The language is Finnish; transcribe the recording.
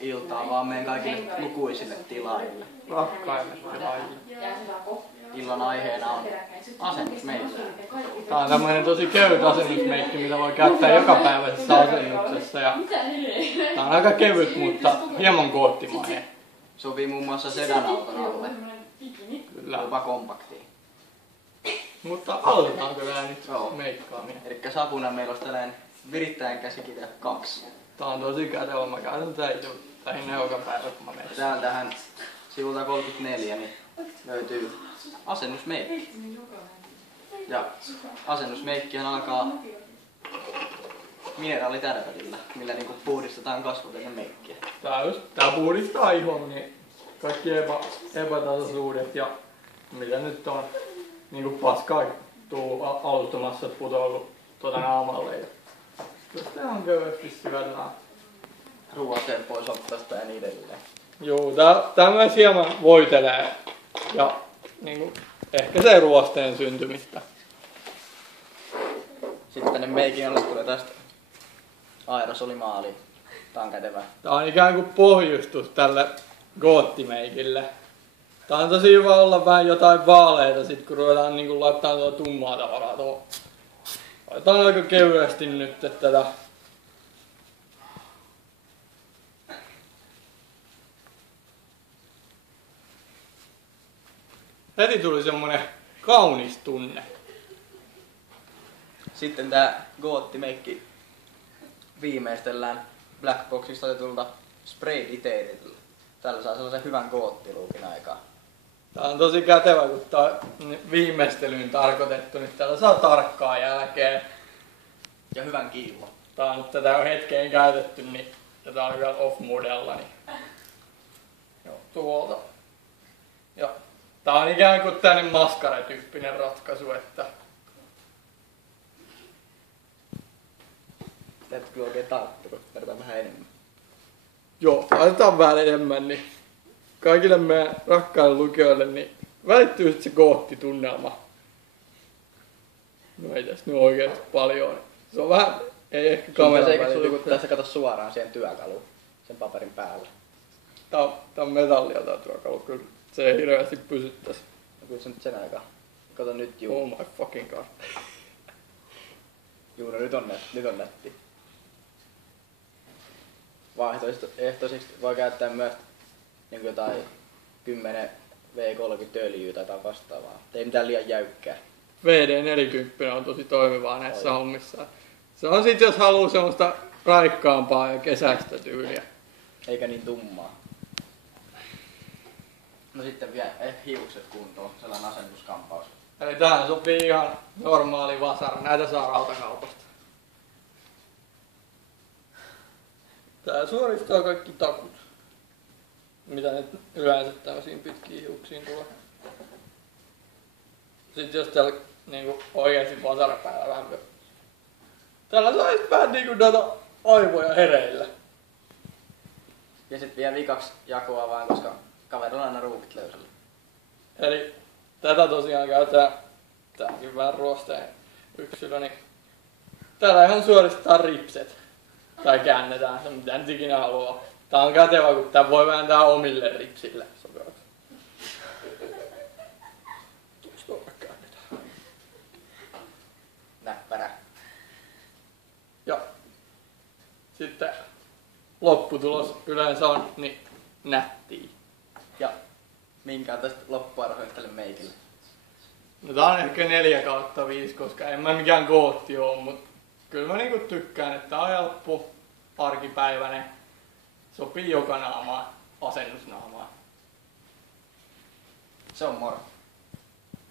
Iltaa vaan meidän kaikille lukuisille tilaajille. Rakkaille tilaajille. Illan aiheena on asennusmeikki. Tää on tämmönen tosi kevyt asennusmeikki, mitä voi käyttää jokapäiväisessä asennuksessa. Ja tää on aika kevyt, mutta hieman koottimainen. Sopii muun muassa sedanauton alle. Kyllä. Jopa kompaktiin. Mutta aloitetaanko tää nyt meikkaaminen? Elikkä sapuna meillä on tällainen virittäjän käsikirja 2. Tää on tosi kätevä. Mä käytän tätä itse lähinnä joka päivä, kun mä menen. Täältähän sivulta 34 niin löytyy asennusmeikki. Ja asennusmeikkihän alkaa mineraalitärvätillä, millä niinku puhdistetaan kasvot ennen meikkiä. Tää puhdistaa ihon, niin kaikki epätasaisuudet ja mitä nyt on niinku paskaa tuu alustamassa putoillut naamalle. Tästä on kevyesti syödään Ruosteet pois ottasta ja niin edelleen. Joo, tää myös hieman voitelee ja niinku, ehkä se ruosteen syntymistä. Sitten tänne meikin alle tulee tästä aerosolimaali. Tää on kätevä. Tää on ikään kuin pohjustus tälle goottimeikille. Tää on tosi hyvä olla vähän jotain vaaleita sit kun ruvetaan niinku laittaa tuota tummaa tavaraa tuohon. Laitetaan aika kevyesti nyt tätä. Heti tuli semmonen kaunis tunne. Sitten tää goottimeikki viimeistellään Blackboxista otetulta spray detailerilla. Tällä saa sellaisen hyvän goottiluukin aikaan. Tää on tosi kätevä, kun tää on viimeistelyyn tarkoitettu, niin täällä saa tarkkaa jälkeen. Ja hyvän kiillon. Tätä on hetkeen käytetty, niin tätä on vielä off-modella, niin joo, tuolta. Ja tää on ikään kuin tämmönen maskare-tyyppinen ratkaisu, että Täytyy kyllä oikein tarttua, tarvitaan vähän enemmän. joo, laitetaan vähän enemmän, niin kaikille meidän rakkaille lukijoille niin välittyy sit se goottitunnelma. No ei tässä nyt oikeesti paljon. Se on vähän, ei ehkä kameran välity. Tässä kato suoraan siihen työkaluun, sen paperin päällä. Tää on metallia tää työkalu, kyllä se ei hirveästi pysyttäisi. No kyllä se nyt sen aikaa. Kato nyt juu. Oh my fucking god. Juu, no nyt on nätti. Vaihtoehtoisesti voi käyttää myös niin jotain 10 V30 öljyä tai jotain vastaavaa. Ei mitään liian jäykkää. VD40 on tosi toimivaa näissä hommissa. Se on sit jos haluu semmoista raikkaampaa ja kesäistä tyyliä. Eikä niin tummaa. No sitten vielä hiukset kuntoon, sellainen asennuskampaus. Eli tähän sopii ihan normaali vasara. Näitä saa rautakaupasta. Tää suoristaa kaikki takut. Mitä nyt yleensä tämmösiin pitkiin hiuksiin tulee. Sitten jos täällä niinku oikeesti vasara päällä vähän. Täällä sais vähän niinku näitä aivoja hereillä. Ja sit vielä vikaksi jakoa vaan, koska kaverilla on aina ruukit löysällä. Eli tätä tosiaan käytetään, tääkin vähän ruosteen yksilö, niin täällä ihan suoristetaan ripset. Tai käännetään se, mitä nyt ikinä haluaa. Tää on kätevä, kun tää voi vääntää omille ripsille sopivaksi. Tuosta käännetään. Näppärä. Ja sitten lopputulos yleensä on niin nättiä. Ja minkä on tästä loppuarvoista tälle meikille? No tää on ehkä 4/5, koska en mä mikään gootti oo, mut kyllä mä niinku tykkään, että tää on helppo, arkipäiväinen, sopii joka naamaan, asennusnaamaan. Se on moro.